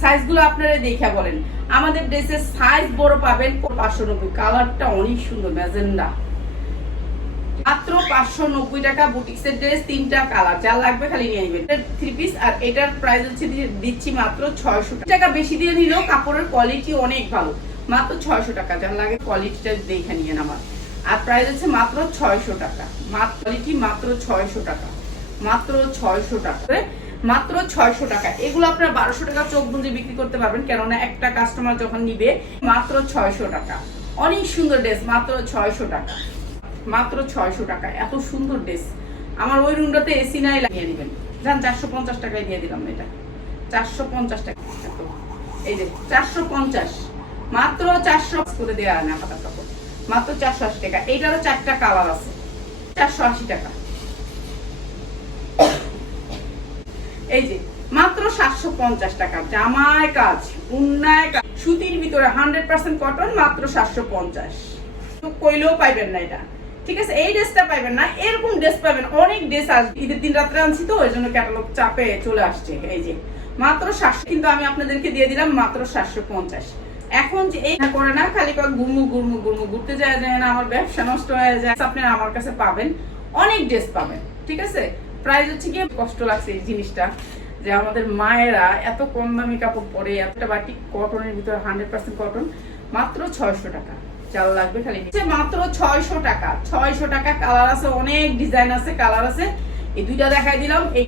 সাইজগুলো আপনারা দেখে বলেন। আমাদের ড্রেসের সাইজ বড় পাবেন পাঁচশো নব্বই। কালারটা অনেক সুন্দর, ম্যাজেন্ডা। মাত্র পাঁচশো নব্বই টাকা বুটিক্সের ড্রেস, তিনটা কালার। যা লাগবে খালি নিয়ে নেবেন। থ্রি পিস আর এটার প্রাইস হচ্ছে দিচ্ছি মাত্র ছয়শো টাকা। বেশি দিয়ে নিলেও কাপড়ের কোয়ালিটি অনেক ভালো। মাত্র ছয়শো টাকা। যা লাগে কোয়ালিটিটা দেখে নিয়ে আমার। আর প্রাইস হচ্ছে মাত্র ছয়শো টাকা। কোয়ালিটি মাত্র ছয়শো টাকা। মাত্র ছয়শো টাকা। মাত্র ছয়শো টাকা। এগুলো আপনার বারোশো টাকা চোখ বুঝে বিক্রি করতে পারবেন, কেননা একটা কাস্টমার যখন নিবে, মাত্র ছয়শো টাকা। অনেক সুন্দর ড্রেস মাত্র ছয়শো টাকা। মাত্র ছয়শো টাকা, এত সুন্দর ড্রেস আমার ওই রুমটাতে এসি নাই, লাগিয়ে নেবেন যান, চারশো পঞ্চাশ টাকায় দিয়ে দিলাম এটা। চারশো পঞ্চাশ টাকা। এই যে, চারশো পঞ্চাশ। মাত্র চারশো করে দেওয়া হয় না পাতা কাপড় মাত্র চারশো আশি টাকা। এইটারও চারটা কালার আছে। চারশো আশি টাকা। এই যে, মাত্র সাতশো পঞ্চাশ টাকা জামায় কাজ উন্নায় কাজ। সুতির ভিতরে হান্ড্রেড পার্সেন্ট কটন মাত্র সাতশো পঞ্চাশ। কইলেও পাইবেন না এটা। ঠিক আছে, এই ড্রেসটা পাইবেন না, এরকম ড্রেস পাবেন, অনেক ড্রেস আসবে ঈদের দিন রাত্রে আনছি তো, ওই জন্য ক্যাটালগ চাপে চলে আসছে, এই যে। মাত্র সাতশো কিন্তু আমি আপনাদেরকে দিয়ে দিলাম মাত্র সাতশো পঞ্চাশ। এখন যে এই করে না, খালি কয়েক গুরমু গুরমু গুরমু ঘুরতে যায় যায় না, আমার ব্যবসা নষ্ট হয়ে যায়। আপনারা আমার কাছে পাবেন, অনেক ড্রেস পাবেন, ঠিক আছে? প্রাইস হচ্ছে গিয়ে কষ্ট লাগছে এই জিনিসটা, যে আমাদের মায়েরা এত কম দামি কাপড় পরে, এতটা বাটি কটনের ভিতরে হান্ড্রেড পার্সেন্ট কটন মাত্র ছয়শো টাকা। চাল লাগবে খালি মাত্র ছয়শো টাকা ছয়শো টাকা কালার আছে, অনেক ডিজাইন আছে কালার আছে। এই দুইটা দেখাই দিলাম, এই